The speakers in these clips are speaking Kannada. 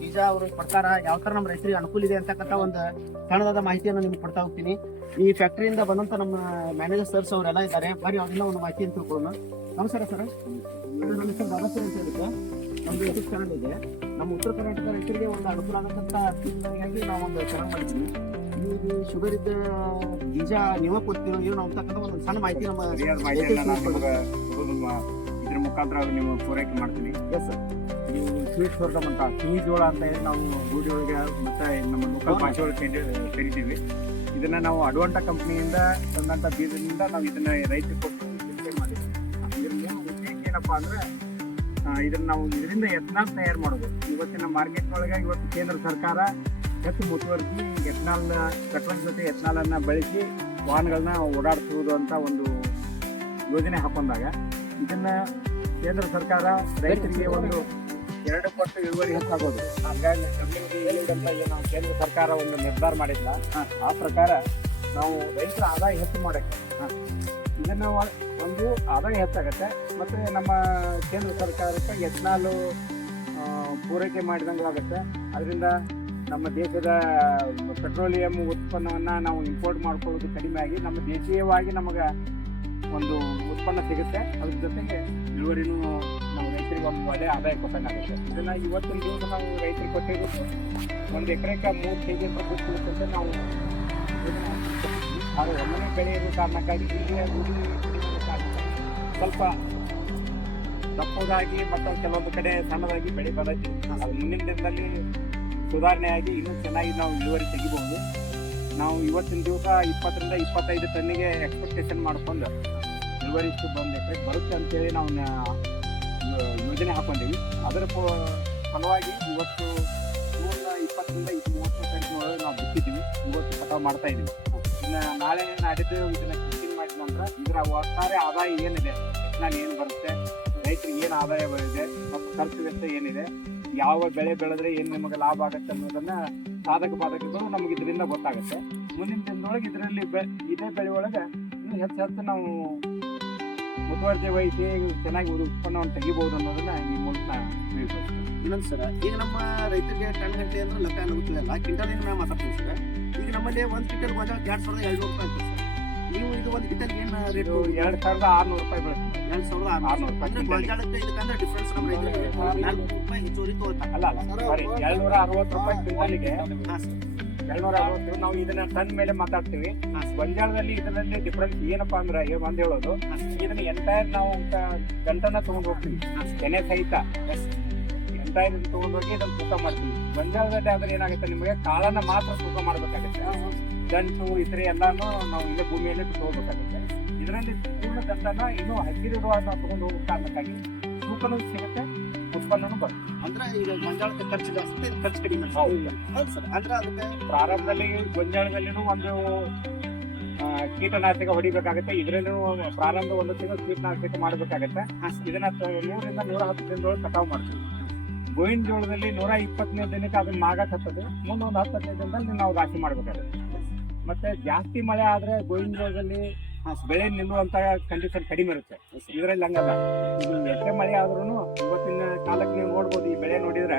ಬೀಜ ಅವರು ಕೊಡ್ತಾರ, ಯಾವ ತರ ನಮ್ಮ ರೈತರಿಗೆ ಅನುಕೂಲ ಇದೆ ಅಂತಕ್ಕಂಥ ಒಂದು ಸಣ್ಣದಾದ ಮಾಹಿತಿಯನ್ನು ನಿಮ್ಗೆ ಕೊಡ್ತಾ ಹೋಗ್ತೀನಿ. ಈ ಫ್ಯಾಕ್ಟರಿಯಿಂದ ಬಂದಂತ ನಮ್ಮ ಮ್ಯಾನೇಜರ್ ಸರ್ಸ್ ಅವರೆಲ್ಲ ಇದ್ದಾರೆ, ಬರೀ ಅವ್ರೆಲ್ಲ ಒಂದು ಮಾಹಿತಿಯನ್ನು ತಿಳ್ಕೊಳ್ಳೋಣ. ನಮಸ್ಕಾರ ಸರ್. ನನ್ನ ಹೆಸರು ದಾದಾಪುರ ಅಂತ ಹೇಳಿದ್ರೆ ನಮ್ದು ಯೂಟ್ಯೂಬ್ ಚಾನಲ್ ಇದೆ. ನಮ್ಮ ಉತ್ತರ ಕರ್ನಾಟಕ ರೈತರಿಗೆ ಒಂದು ಅನುಕೂಲ ಆಗತಕ್ಕಂಥ ಅರ್ಜಿಗಾಗಿ ನಾವು ಒಂದು ಚಾನಲ್ ಮಾಡಿದ್ದೀವಿ. ಈ ಶುಗರ್ ಇದ್ದ ಬೀಜ ನೀವೇ ಕೊಡ್ತೀವಿ, ಏನು ಅಂತಕ್ಕಂಥ ಒಂದು ಸಣ್ಣ ಮಾಹಿತಿ ನಮ್ಮ ಇದ್ರ ಮುಖಾಂತರ ನೀವು ಪೂರೈಕೆ ಮಾಡ್ತೀನಿ. Yes sir. ಈ ಸ್ವೀಟ್ ಸ್ವರ್ಗಮ್ ಅಂತ ಸಿಹಿ ಜೋಳ ಅಂತ ಹೇಳಿ ನಾವು ಗೂಡಿ ಒಳಗೆ ಮತ್ತೆ ನಮ್ಮ ಲೋಕಲ್ ಭಾಷೆ ಒಳಗೆ ಕರಿತೀವಿ. ಇದನ್ನ ನಾವು ಅಡ್ವಾಂಟ ಕಂಪ್ನಿಯಿಂದ ತಂದಂಥ ಬೀಜದಿಂದ ನಾವು ಇದನ್ನ ರೈತರಿಗೆ ಕೊಟ್ಟು ಬಿಡುಗಡೆ ಮಾಡಿದ್ದೀವಿ. ಇದ್ರ ಉದ್ದೇಶ ಏನಪ್ಪಾ ಅಂದ್ರೆ ಇದನ್ನ ನಾವು ಇದರಿಂದ ಎಥನಾಲ್ ತಯಾರು ಮಾಡೋದು. ಇವತ್ತಿನ ಮಾರ್ಕೆಟ್ ಒಳಗೆ ಇವತ್ತು ಕೇಂದ್ರ ಸರ್ಕಾರ ಹೆಚ್ಚು ಮುತುವರ್ಜಿ ಎಥನಾಲ್ ಪೆಟ್ರೋಲ್ ಜೊತೆ ಎಥನಾಲನ್ನು ಬಳಸಿ ವಾಹನಗಳನ್ನ ಓಡಾಡಿಸುವುದು ಅಂತ ಒಂದು ಯೋಜನೆ ಹಾಕೊಂಡಾಗ ಇದನ್ನ ಕೇಂದ್ರ ಸರ್ಕಾರ ರೈತರಿಗೆ ಒಂದು 2 ಪಟ್ಟು ಇಳುವರಿ ಹೆಚ್ಚಾಗೋದು. ಹಾಗಾಗಿ ಅಂತ ಏನು ಕೇಂದ್ರ ಸರ್ಕಾರ ಒಂದು ನಿರ್ಧಾರ ಮಾಡಿಲ್ಲ, ಆ ಪ್ರಕಾರ ನಾವು ರೈತರ ಆದಾಯ ಹೆಚ್ಚು ಮಾಡೋಕ್ಕೆ ಇದನ್ನ ಒಂದು ಆದಾಯ ಹೆಚ್ಚಾಗತ್ತೆ. ಮತ್ತು ನಮ್ಮ ಕೇಂದ್ರ ಸರ್ಕಾರಕ್ಕೆ ಎಥನಾಲು ಪೂರೈಕೆ ಮಾಡಿದಂಗೆ ಆಗುತ್ತೆ. ಅದರಿಂದ ನಮ್ಮ ದೇಶದ ಪೆಟ್ರೋಲಿಯಂ ಉತ್ಪನ್ನವನ್ನು ನಾವು ಇಂಪೋರ್ಟ್ ಮಾಡ್ಕೊಳ್ಳೋದು ಕಡಿಮೆ ಆಗಿ ನಮ್ಮ ದೇಶೀಯವಾಗಿ ನಮಗೆ ಒಂದು ಉತ್ಪನ್ನ ಸಿಗುತ್ತೆ. ಅದ್ರ ಜೊತೆಗೆ ಇಳುವರಿನೂ ನಾವು ರೈತರಿಗೆ ಒಂದು ಒಳ್ಳೆಯ ಆದಾಯ ಕೊಟ್ಟಂಗಾಗುತ್ತೆ. ಇದನ್ನು ಇವತ್ತಿನ ದಿವಸ ನಾವು ರೈತರಿಗೆ ಕೊಟ್ಟಿರೋದು 1 ಎಕರೆಗೆ 3 kg ಅಂತ ನಾವು ಅದು ಒಮ್ಮೆ ಬೆಳೆ ಇರೋ ಕಾರಣಕ್ಕಾಗಿ ಸ್ವಲ್ಪ ದಪ್ಪದಾಗಿ ಮತ್ತು ಕೆಲವೊಂದು ಕಡೆ ಸಣ್ಣದಾಗಿ ಬೆಳೆ ಬಂದೈತಿ. ಅದು ಮುಂದಿನ ದಿನದಲ್ಲಿ ಸುಧಾರಣೆಯಾಗಿ ಇನ್ನೂ ಚೆನ್ನಾಗಿ ನಾವು ಇಳುವರಿ ತೆಗಿಬಹುದು. ನಾವು ಇವತ್ತಿನ ದಿವಸ 20 ರಿಂದ 25 ಟನ್ನಿಗೆ ಎಕ್ಸ್ಪೆಕ್ಟೇಷನ್ ಮಾಡ್ಕೊಂಡು ಇಳುವರಿ ಇಷ್ಟು 1 ಎಕರೆಗೆ ಬರುತ್ತೆ ಅಂತೇಳಿ ನಾವು ಯೋಜನೆ ಹಾಕೊಂಡಿವಿ. ಅದರ ಫಲವಾಗಿ ಇವತ್ತು ಜೂನ್ 20 ರಿಂದ 30 ತಾರೀಕಿನೊಳಗೆ ನಾವು ಬಿತ್ತಿದ್ದೀವಿ. ಇವತ್ತು ಕಟಾವು ಮಾಡ್ತಾ ಇದ್ದೀವಿ. ಇನ್ನು ನಾಳೆ ನಾಡಿದ್ದು ಇದನ್ನು ಕೃಷಿ ಮಾಡಿದ ನಂತರ ಇದರ ಒಟ್ಟಾರೆ ಆದಾಯ ಏನಿದೆ, ಎಥನಾಲ್ ಏನು ಬರುತ್ತೆ, ರೈತರಿಗೆ ಏನು ಆದಾಯ ಬರುತ್ತೆ ಮತ್ತು ಖರ್ಚು ವೆಚ್ಚ ಏನಿದೆ, ಯಾವ ಬೆಳೆ ಬೆಳೆದ್ರೆ ಏನು ನಿಮಗೆ ಲಾಭ ಆಗುತ್ತೆ ಅನ್ನೋದನ್ನ ಸಾಧಕ ಬಾಧಕಗಳು ನಮಗೆ ಇದರಿಂದ ಗೊತ್ತಾಗುತ್ತೆ. ಮುಂದಿನ ದಿನದೊಳಗೆ ಇದರಲ್ಲಿ ಇದೇ ಬೆಳೆ ಒಳಗೆ ಇನ್ನೂ ಹೆಚ್ಚು ನಾವು ಮುತುವರ್ಜಿ ವಹಿಸಿ ಚೆನ್ನಾಗಿ ಉತ್ಪನ್ನವನ್ನು ತೆಗಿಬಹುದು ಅನ್ನೋದನ್ನ ಈ ಮೂಲಕ ಹೇಳ್ಬೋದು. ಇನ್ನೊಂದು ಸರ್, ಈಗ ನಮ್ಮ ರೈತರಿಗೆ ಟನ್ ಗಂಟೆ ಅಂದ್ರೆ ಲೆಕ್ಕ ಆಗುತ್ತಿಲ್ಲ, ಕ್ವಿಂಟಲಿಂದ ನಾವು ಮಾತಾಡ್ತೀವಿ ಸರ್. ಈಗ ನಮ್ಮಲ್ಲಿ 1 ಕ್ವಿಂಟಲ್ ಗೊಂಜಾಳ 2200 ರೂಪಾಯಿ ಅಂತ ಸರ್. ನೀವು ಇದು 1 ಕ್ವಿಂಟಲ್ ಏನು ರೇಟ್? 2600 ರೂಪಾಯಿ ಬೀಳುತ್ತೆ. 2600 ರೂಪಾಯಿ ಗೊಂಜಾಳಕ್ಕೆ ಇದಕ್ಕಂದ್ರೆ ಡಿಫ್ರೆನ್ಸ್ ನಮ್ಮ ರೈತರಿಗೆ 4 ರೂಪಾಯಿ ಹೆಚ್ಚುವರಿ ತಗೋತಾರೆ. ಅಲ್ಲ ಸಾರಿ, 760 ರೂಪಾಯಿ ಕ್ವಿಂಟಲಿಗೆ. 760. ನಾವು ಇದನ್ನ ಟನ್ ಮೇಲೆ ಮಾತಾಡ್ತೀವಿ. ಗೊಂಜಾಳದಲ್ಲಿ ಇದರಲ್ಲಿ ಡಿಫ್ರೆನ್ಸ್ ಏನಪ್ಪಾ ಅಂದ್ರೆ ಒಂದ್ ಹೇಳೋದು, ಇದನ್ನ ಎಂಟೈರ್ ನಾವು ಗಂಟನ್ನ ತಗೊಂಡು ಹೋಗ್ತೀವಿ, ತೆನೆ ಸಹಿತ ಎಂಟೈರ್ ತಗೊಂಡೋಗಿ ಇದನ್ನ ತೂಕ ಮಾಡ್ತೀವಿ. ಗೊಂಜಾಳದಲ್ಲಿ ಆದ್ರೆ ಏನಾಗುತ್ತೆ, ನಿಮಗೆ ಕಾಳನ್ನ ಮಾತ್ರ ತೂಕ ಮಾಡ್ಬೇಕಾಗುತ್ತೆ. ಗಂಟು ಇತರೆ ಎಲ್ಲಾನು ನಾವು ಇಲ್ಲೇ ಭೂಮಿಯಲ್ಲೇ ತಗೋಬೇಕಾಗುತ್ತೆ. ಇದರಲ್ಲಿ ಪೂರ್ಣ ಗಂಟನ್ನ ಇನ್ನೂ ಹಸಿರಿಡುವ ನಾವು ತಗೊಂಡು ಹೋಗೋ ಕಾರಣಕ್ಕಾಗಿ ತೂಕನೂ ಸಿಗುತ್ತೆ, ಉತ್ಪನ್ನನೂ ಬರುತ್ತೆ. ಅಂದ್ರೆ ಈಗ ಗೊಂಜಾಳಕ್ಕೆ ಖರ್ಚು ಜಾಸ್ತಿ, ಖರ್ಚು ಕಡಿಮೆ. ಹೌದು ಸರ್. ಅಂದ್ರೆ ಅದಕ್ಕೆ ಪ್ರಾರಂಭದಲ್ಲಿ ಗೊಂಜಾಳದಲ್ಲಿನೂ ಒಂದು ಕೀಟನಾಶಕ ಹೊಡಿಬೇಕಾಗುತ್ತೆ. ಇದರಲ್ಲೂ ಪ್ರಾರಂಭ 1 ತಿಂಗಳು ಕೀಟನಾಶಕ ಮಾಡಬೇಕಾಗತ್ತೆ. ಇದನ್ನ 100 ರಿಂದ 110 ದಿನದೊಳಗೆ ಕಟಾವು ಮಾಡ್ತೀವಿ. ಗೋವಿನ ಜೋಳದಲ್ಲಿ 120ನೇ ದಿನಕ್ಕೆ ಅದನ್ನ ಮಾಗಕ್ಕೆ ಹತ್ತದೆ. ಮುಂದೆ ಒಂದು 10-15 ದಿನದಲ್ಲಿ ನಾವು ರಾಶಿ ಮಾಡಬೇಕಾಗುತ್ತೆ. ಮತ್ತೆ ಜಾಸ್ತಿ ಮಳೆ ಆದ್ರೆ ಗೋವಿನ ಜೋಳದಲ್ಲಿ ಬೆಳೆ ನಿಲ್ಲುವಂತ ಕಂಡೀಷನ್ ಕಡಿಮೆ ಇರುತ್ತೆ. ಇದರಲ್ಲಿ ಹಂಗಲ್ಲ. ಇದು ಎಷ್ಟೇ ಮಳೆ ಆದ್ರೂ ಇವತ್ತಿನ ಕಾಲಕ್ಕೆ ನೀವು ನೋಡ್ಬೋದು, ಈ ಬೆಳೆ ನೋಡಿದ್ರೆ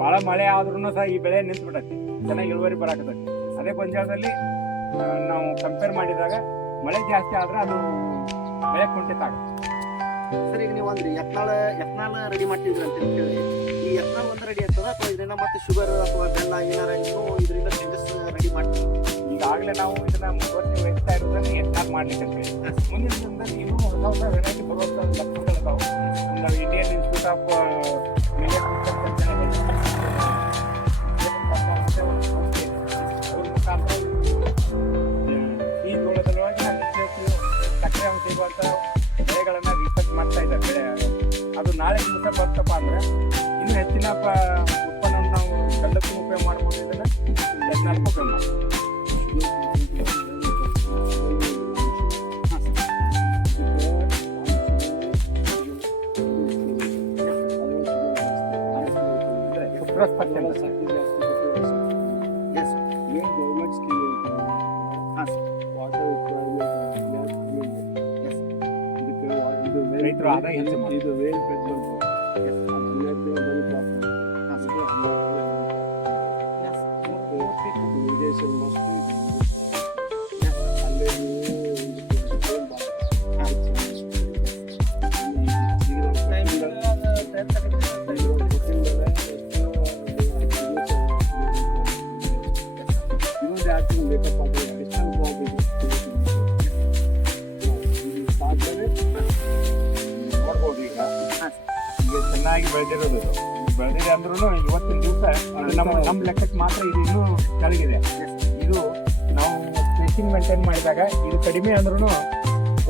ಬಹಳ ಮಳೆ ಆದ್ರೂ ಸಹ ಈ ಬೆಳೆ ನಿಂತು ಬಿಡತ್ತೆ, ಚೆನ್ನಾಗಿ ಇಳುವರಿ ಬರಾಕತ್ತೈತಿ. ಅದೇ ಗೊಂಜಾಳದಲ್ಲಿ ನಾವು ಕಂಪೇರ್ ಮಾಡಿದಾಗ ಮಳೆ ಜಾಸ್ತಿ ಆದ್ರೆ ಅದು ಬೆಳೆ ಕುಂಠಿತ ಆಗುತ್ತೆ. ಸರ್, ಈಗ ನೀವು ಅಂದ್ರಿ ಎಥನಾಲ್ ರೆಡಿ ಮಾಡ್ತಿದ್ರಿ ಅಂತ ಹೇಳಿ, ಈ ಎಥನಾಲ್ ಒಂದು ರೆಡಿ ಆಗ್ತದ ಅಥವಾ ಇದರಿಂದ ಮತ್ತೆ ಶುಗರ್ ಅಥವಾ ಬೆಲ್ಲ ಏನಾರ ಇನ್ನೂ ಇದರಿಂದ ಚೇಂಜಸ್ ರೆಡಿ ಮಾಡ್ತೀವಿ? ಈಗಾಗಲೇ ನಾವು ಇದನ್ನ ಮುಂದುವರೆಸಿ ವಹಿಸ್ತಾ ಇರೋದ್ರಲ್ಲಿ ಎಥನಾಲ್ ಮಾಡ್ಲಿಕ್ಕೆ ಮುಂದಿನ ದಿನದಲ್ಲಿ ಇನ್ನೂ ಹೊಸ ವೆರೈಟಿ ಬರುವಂತ ಲಕ್ಷಣಗಳಿದಾವೆ. ನಾವು Indian institute of millet research ಅಂತ ಮುಖಾಂತರ ಈ ಜೋಳದೊಳಗೆ ಸಕ್ಕರೆ ಅಂಶ ಇರುವಂತ ಬೆಳೆಗಳನ್ನ ರಿಸರ್ಚ್ ಮಾಡ್ತಾ ಇದ್ದಾರೆ. ಬೆಳೆ ಅದು ನಾಳೆ ದಿವಸ ಬರ್ತಪ್ಪ ಅಂದ್ರೆ ಇನ್ನೂ ಹೆಚ್ಚಿನ ಉತ್ಪನ್ನವನ್ನು ನಾವು ಗಂಡಕ್ಕೂ ಉಪಯೋಗ ಮಾಡ್ಬೋದು. ಇದನ್ನ ಎಥನಾಲ್ಕು ಉಪಯೋಗ ಮಾಡ್ಬೋದು. ರೈತರು ಆದಾಯ ಹೆಚ್ಚು ಬೆಳೆದಿದೆ ಅಂದ್ರೂ ಇವತ್ತಿನ ದಿವಸ ನಮ್ಮ ಲೆಕ್ಕಕ್ಕೆ ಮಾತ್ರ ಇದು ಇನ್ನೂ ಕೆಳಗಿದೆ. ಇದು ನಾವು ಸ್ಪೇಸಿಂಗ್ ಮೇಂಟೈನ್ ಮಾಡಿದಾಗ ಇದು ಕಡಿಮೆ ಅಂದ್ರೂ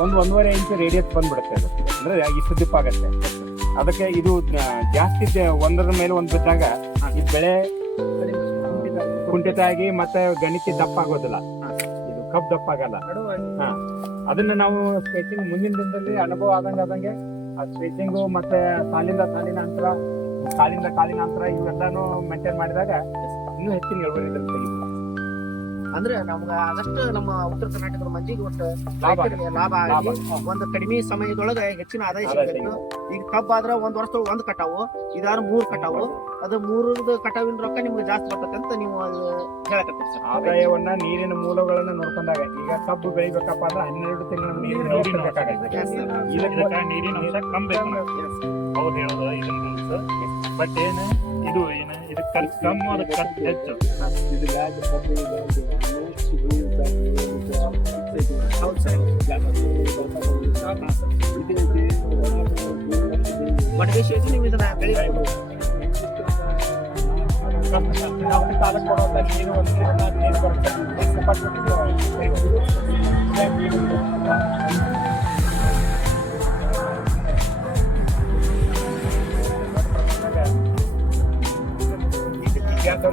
1-1.5 ಇಂಚ್ ರೇಡಿಯಸ್ ಬಂದ್ಬಿಡುತ್ತೆ. ಅದು ಅಂದ್ರೆ ಇಷ್ಟು ದಿಪ್ಪ ಆಗತ್ತೆ. ಅದಕ್ಕೆ ಇದು ಜಾಸ್ತಿ ಒಂದರ ಮೇಲೆ ಒಂದು ಬಿದ್ದಾಗ ಈ ಬೆಳೆ ಕುಂಠಿತ ಆಗಿ ಮತ್ತೆ ಗಣಿತ ದಪ್ಪ ಆಗೋದಿಲ್ಲ, ಇದು ಕಬ್ಬು ದಪ್ಪ ಆಗಲ್ಲ. ಅದನ್ನ ನಾವು ಸ್ಪೇಸಿಂಗ್ ಮುಂದಿನ ದಿನದಲ್ಲಿ ಅನುಭವ ಆದಂಗೆ ಆ ಸ್ಪೇಸಿಂಗು ಮತ್ತೆ ಸಾಲಿಂದ ಸಾಲಿನ ಅಂತರ, ಕಾಲಿನ ಅಂತರ ಇವೆಲ್ಲಾನು ಮೇಂಟೈನ್ ಮಾಡಿದಾಗ ಇನ್ನೂ ಹೆಚ್ಚಿನ ಇಳುವರಿ ತೆಗಿತೀವಿ. ಅಂದ್ರೆ ನಮ್ಗ ಆದಷ್ಟು ನಮ್ಮ ಉತ್ತರ ಕರ್ನಾಟಕದ ಮಂದಿಗೆ ಒಟ್ಟು ಲಾಭ ಲಾಭ ಆಗಿ ಒಂದು ಕಡಿಮೆ ಸಮಯದೊಳಗೆ ಹೆಚ್ಚಿನ ಆದಾಯ ಸಿಗಬೇಕು. ಈಗ ಕಬ್ಬ ಆದ್ರ ಒಂದ್ ವರ್ಷದೊಳಗೆ 1 ಕಟಾವು, ಇದಾದ್ರೆ 3 ಕಟಾವು. ಅದು 3 ಕಟಾವಿನ ರೊಕ್ಕ ನಿಮ್ಗೆ ಜಾಸ್ತಿ ಬರ್ತದೆ ಅಂತ ನೀವು ಹೇಳಕತ್ತೀರಿ ಸರ್. ಆದಾಯವನ್ನ ನೀರಿನ ಮೂಲಗಳನ್ನ ನೋಡ್ಕೊಂಡಾಗ ಈಗ ಕಬ್ಬು ಬೆಳಿಬೇಕಪ್ಪ ಅಂದ್ರೆ 12 ತಿಂಗಳ ನೀರಿನ ನೀರಿನ ಅಂಶ ಕಮ್ಮಿ ಬೇಕು. ಹೌದು ಹೇಳೋದು ಇದನ್ನ ಬಟ್ ಏನು ಇದು ಖರ್ಚು ಕಮ್ಮಿ, ಅದು ಖರ್ಚು ಹೆಚ್ಚು. ಬಟ್ ವಿಶೇಷ ನೀವು ಇದನ್ನ ಬೆಳಿಬೇಕು. ಕಾಲ ಕೊಡುವಂತ ನೀರು ನೀರು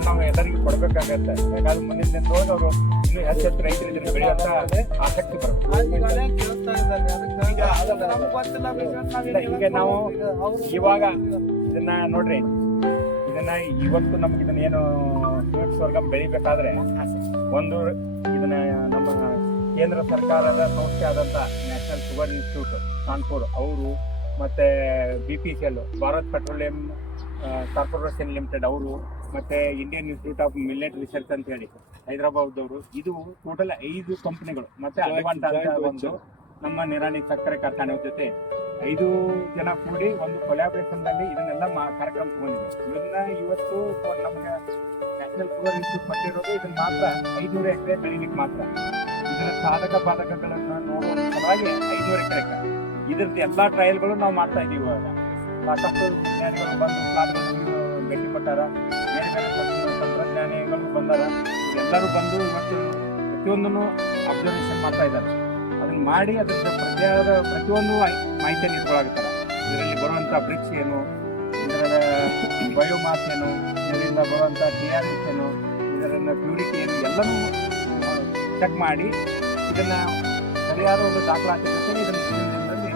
ನಾವು ಎಲ್ಲರಿಗೂ ಕೊಡ್ಬೇಕಾಗತ್ತೆ. ಯಾಕಂದ್ರೆ ಮುಂದಿನ ದಿನದೊಳಗೆ ಅವರು ಇನ್ನೂ ಹೆಚ್ಚು ರೈತರು ಇದನ್ನ ಬೆಳೆಯುವಂತ ಆಸಕ್ತಿ ಬರುತ್ತೆ. ಈಗ ನಾವು ಇವಾಗ ಇದನ್ನ ನೋಡ್ರಿ, ಇದನ್ನ ಇವತ್ತು ನಮ್ಗೆ ಇದನ್ನ ಏನು ಸ್ವೀಟ್ ಸ್ವರ್ಗಂ ಬೆಳಿಬೇಕಾದ್ರೆ ಒಂದು ಇದನ್ನ ನಮ್ಮ ಕೇಂದ್ರ ಸರ್ಕಾರದ ಸಂಸ್ಥೆ ಆದಂತ ನ್ಯಾಷನಲ್ ಶುಗರ್ ಇನ್ಸ್ಟಿಟ್ಯೂಟ್ ಕಾನ್ಪುರ್ ಅವರು ಮತ್ತೆ BPCL Bharat petroleum corporation limited ಅವರು ಮತ್ತೆ Indian institute of millet research ಅಂತ ಹೇಳಿ ಹೈದರಾಬಾದವರು, ಇದು ಟೋಟಲ್ 5 ಕಂಪನಿಗಳು ಮತ್ತೆ ಅಡ್ವಾಂಟ ಅಂತ ಒಂದು ನಮ್ಮ ನಿರಾಣಿ ಸಕ್ಕರೆ ಕಾರ್ಖಾನೆ ಜೊತೆ 5 ಜನ ಕೂಡಿ ಒಂದು ಕೊಲಾಬ್ರೇಷನ್ ನಲ್ಲಿ ಇದನ್ನೆಲ್ಲ ಕಾರ್ಯಕ್ರಮ ತಗೊಂಡಿದೆ. ಇದನ್ನ ಇವತ್ತು ನಮ್ಗೆ ನ್ಯಾಷನಲ್ ಶುಗರ್ ಇನ್ಸ್ಟಿಟ್ಯೂಟ್ ಪಟ್ಟಿರೋದು ಇದನ್ನ ಮಾತ್ರ 500 ಎಕರೆ ಬೆಳಿಲಿಕ್ಕೆ ಮಾತ್ರ. ಇದರ ಸಾಧಕ ಬಾಧಕಗಳನ್ನ ನೋಡುವ ಸಲುವಾಗಿ 500 ಎಕರೆ ಇದ್ರದ್ದು ಎಲ್ಲಾ ಟ್ರಯಲ್ಗಳು ನಾವು ಮಾಡ್ತಾ ಇದೀವಿ. ಇವಾಗ ಸಾಕಷ್ಟು ವಿಜ್ಞಾನಿಗಳು ಬಂದು ಪ್ಲಾಟ್ಗಳನ್ನು ಭೇಟಿ ಕೊಟ್ಟಾರ, ಬೇರೆ ಬೇರೆ ತಂತ್ರಜ್ಞಾನಿಗಳು ಬಂದಾರ. ಎಲ್ಲರೂ ಬಂದು ಇವತ್ತು ಪ್ರತಿಯೊಂದನ್ನು ಅಬ್ಸರ್ವೇಷನ್ ಮಾಡ್ತಾ ಇದ್ದಾರೆ. ಅದನ್ನ ಮಾಡಿ ಅದ್ರ ಪ್ರತಿಯೊಂದು ಮಾಹಿತಿಯನ್ನು ಇಟ್ಕೊಳಾಗುತ್ತಾರೆ. ಇದರಲ್ಲಿ ಬರುವಂತ ಬ್ರಿಕ್ಸ್ ಏನು, ಇದರ ಬಯೋಮಾಸ್ ಏನು, ಇದರಿಂದ ಬರುವಂತ TRS ಏನು, ಇದರಿಂದ ಪ್ಯೂರಿಟಿ ಏನು, ಎಲ್ಲನೂ ಚೆಕ್ ಮಾಡಿ ಇದನ್ನ ಸರಿಯಾದ ಒಂದು ದಾಖಲಾತಿ ಜೊತೆ ಇದನ್ನ ದಿನದಲ್ಲಿ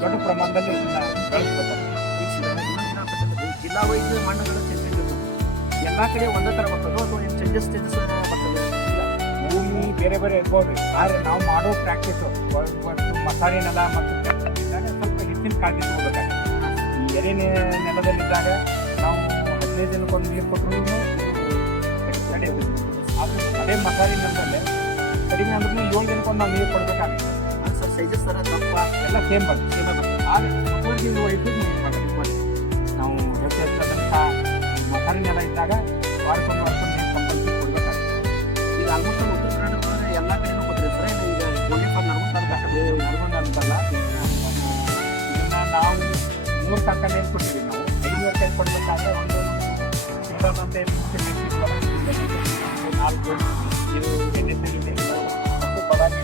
ದೊಡ್ಡ ಪ್ರಮಾಣದಲ್ಲಿ ಇದನ್ನ ಬೆಳೆಸ್ಬೇಕು. ಜಿಲ್ಲಾ ವೈದ್ಯ ಮಣ್ಣುಗಳ ಚೇಂಜಸ್ ಎಲ್ಲಾ ಕಡೆ ಒಂದೇ ತರ ಬರ್ತದೋ ಅಥವಾ ಏನು ಚೇಂಜಸ್ ಬರ್ತದೆ? ಭೂಮಿ ಬೇರೆ ಬೇರೆ ಇರ್ಬೋದ್ರಿ, ಆದ್ರೆ ನಾವು ಮಾಡೋ ಪ್ರಾಕ್ಟೀಸ್ ಮಸಾರಿ ನೆಲ ಮತ್ತು ಸ್ವಲ್ಪ ಹೆಚ್ಚಿನ ಕಾಳಜಿ ತಗೋಬೇಕಾಗುತ್ತೆ. ಈ ಎರೆ ನೆಲದಲ್ಲಿದ್ದಾಗ ನಾವು 15 ದಿನಕ್ಕೊಂದು ನೀರು ಕೊಟ್ಟರು ನಡೆಯುತ್ತೆ. ಆದ್ರೆ ಅದೇ ಮಸಾರಿ ನೆಲದಲ್ಲಿ ಕಡಿಮೆ ಅಂದ್ರೂ 7 ದಿನಕ್ಕೊಂದು ನಾವು ನೀರು ಕೊಡಬೇಕಾಗುತ್ತೆ. ಸರ್ ಸೈಜಸ್ ತರ ತಪ್ಪ ಎಲ್ಲ ಸೇಮ್ ಬರ್ತದೆ. ಆದ್ರೆ ವಯಸ್ಸು ನೀರು ಮಾಡಬೇಕು. ನಾವು ಹೆಚ್ಚಾದಂಥ ಮಸಾರಿ ನೆಲ ಇದ್ದಾಗ ವಾರಕ್ಕೊಂದು ನೀರು ಕಂಪಲ್ಸರಿ ಕೊಡಬೇಕಾಗುತ್ತೆ. ಈಗ ಆಲ್ಮೋಸ್ಟ್ ಉತ್ತರ ಕರ್ನಾಟಕದಲ್ಲಿ ಎಲ್ಲ ಕಡೆನೂ ಕೊಟ್ಟಿರಿ ಸರ್. ಈಗ ನರ್ಮಂದ್ ಅಂತಲ್ಲ, ಇದನ್ನ ನಾವು 3 ಕಾರ್ಖಾನೆ ಕೊಟ್ಟಿದ್ದೀವಿ. ನಾವು 5 ವರ್ಷ ಕೊಡಬೇಕಾದ್ರೆ ಒಂದು ಅಂತ 4 ಇದು ಮತ್ತು ಪದಾರ್ಥ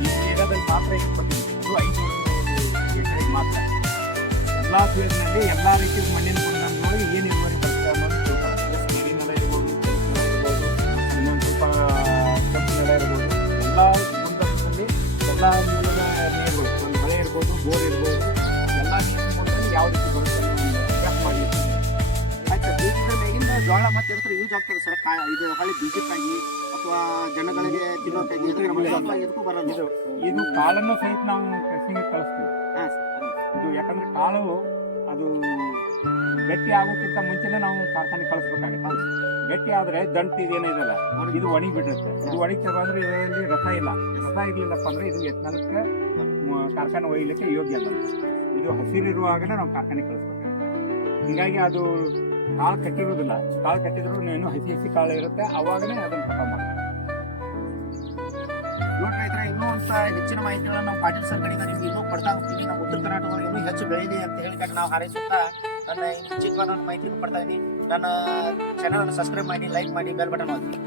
ಈ ಏರಿಯಾದಲ್ಲಿ ಮಾತ್ರ ಇದು ಕೊಟ್ಟಿದ್ದೀವಿ. ಇದು 5 ಎಕರೆಗೆ ಮಾತ್ರ. ಎಲ್ಲ ಫೀಲ್ಡ್ನಲ್ಲಿ ಎಲ್ಲ ರೀತಿಯ ಮಣ್ಣಿನ ಗುಣಗಳನ್ನು ಏನು ಇಳುವರಿ ಬರ್ತದೆ ಅನ್ನೋದು ತಿಳ್ಕೊಳ್ಳೋದು. ನೀರಿನೆಲ್ಲ ಇರ್ಬೋದು, ಇನ್ನೊಂದು ಸ್ವಲ್ಪ ಕೆಂಪು ನೆಲ ಇರ್ಬೋದು, ಎಲ್ಲ ಗುಣದಲ್ಲಿ ಎಲ್ಲ ಮೂಲದ ನೀರುಗಳು, ಒಂದು ಮಳೆ ಇರ್ಬೋದು, ಬೋರ್ ಇರ್ಬೋದು, ಎಲ್ಲ ನೀರಿನ ಮೂಲದಲ್ಲಿ ಯಾವ ರೀತಿ ಬರುತ್ತೆ ಅಭ್ಯಾಸ ಮಾಡಲಿಕ್ಕೆ. ಆಯ್ತು. ಬೀಜದ ಮೇಗಿಂದ ಜೋಳ ಮತ್ತೆ ಎಂತ ಯೂಸ್ ಆಗ್ತದೆ ಸರ್? ಇದು ಹಳ್ಳಿ ಬೀಜಕ್ಕಾಗಿ ಅಥವಾ ಜನಗಳಿಗೆ ತಿನ್ನೋಕ್ಕಾಗಿ ಇದಕ್ಕೂ ಬರೋದು. ಇದು ಕಾಳನ್ನು ಸಹಿತ ನಾವು ಕೃಷಿಗೆ ಕಳಿಸ್ತೀವಿ. ಇದು ಯಾಕಂದ್ರೆ ಕಾಳು ಅದು ಗಟ್ಟಿ ಆಗೋಕ್ಕಿಂತ ಮುಂಚೆನೆ ನಾವು ಕಾರ್ಖಾನೆ ಕಳಿಸ್ಬೇಕಾಗುತ್ತೆ. ಗಟ್ಟಿ ಆದ್ರೆ ದಂಟು ಇದೇನಿದೆಲ್ಲ ಇದು ಒಣಗಿ ಬಿಡುತ್ತೆ. ಇದು ಒಣಗಿ ಅಂದ್ರೆ ಇದರಲ್ಲಿ ರಸ ಇಲ್ಲ. ರಸ ಇರ್ಲಿಲ್ಲಪ್ಪ ಅಂದ್ರೆ ಇದು ಎತ್ತನಕ್ಕೆ ಕಾರ್ಖಾನೆ ಒಯ್ಯಲಿಕ್ಕೆ ಯೋಗ್ಯ ಅಲ್ಲ. ಇದು ಹಸಿರಿರುವಾಗಲೇ ನಾವು ಕಾರ್ಖಾನೆ ಕಳಿಸ್ಬೇಕಾಗುತ್ತೆ. ಹೀಗಾಗಿ ಅದು ಕಾಳು ಕಟ್ಟಿರೋದಿಲ್ಲ. ಕಾಳು ಕಟ್ಟಿದ್ರು ಏನು ಹಸಿ ಕಾಳು ಇರುತ್ತೆ, ಅವಾಗನೇ ಅದನ್ನು ಕಟಾವು ಮಾಡ್ತೀವಿ. ನೋಡ್ರಿ ರೈತರೆ, ಇನ್ನೂ ಅಂತ ಹೆಚ್ಚಿನ ಮಾಹಿತಿಗಳನ್ನ ನಮ್ಮ ಪಾಟೀಲ್ ಸರ್ ಕಡೆಯಿಂದ ನಿಮ್ಗೆ ಇನ್ನೂ ಕೊಡ್ತಾ ಹೋಗ್ತೀವಿ. ನಮ್ಮ ಉತ್ತರ ಕರ್ನಾಟಕದಲ್ಲಿ ಇನ್ನೂ ಹೆಚ್ಚು ಬೆಳೀಲಿ ಅಂತ ಹೇಳಿಕೊಂಡು ನಾವು ಹಾರೈಸುತ್ತಾ ನನ್ನ ಈ ಚಿಕ್ಕವಾದ ಮಾಹಿತಿಯನ್ನು ಕೊಡ್ತಾ ಇದ್ದೀನಿ. ನನ್ನ ಚಾನಲ್ ಅನ್ನು ಸಬ್ಸ್ಕ್ರೈಬ್ ಮಾಡಿ, ಲೈಕ್ ಮಾಡಿ, ಬೆಲ್ ಬಟನ್ ಒತ್ತಿ.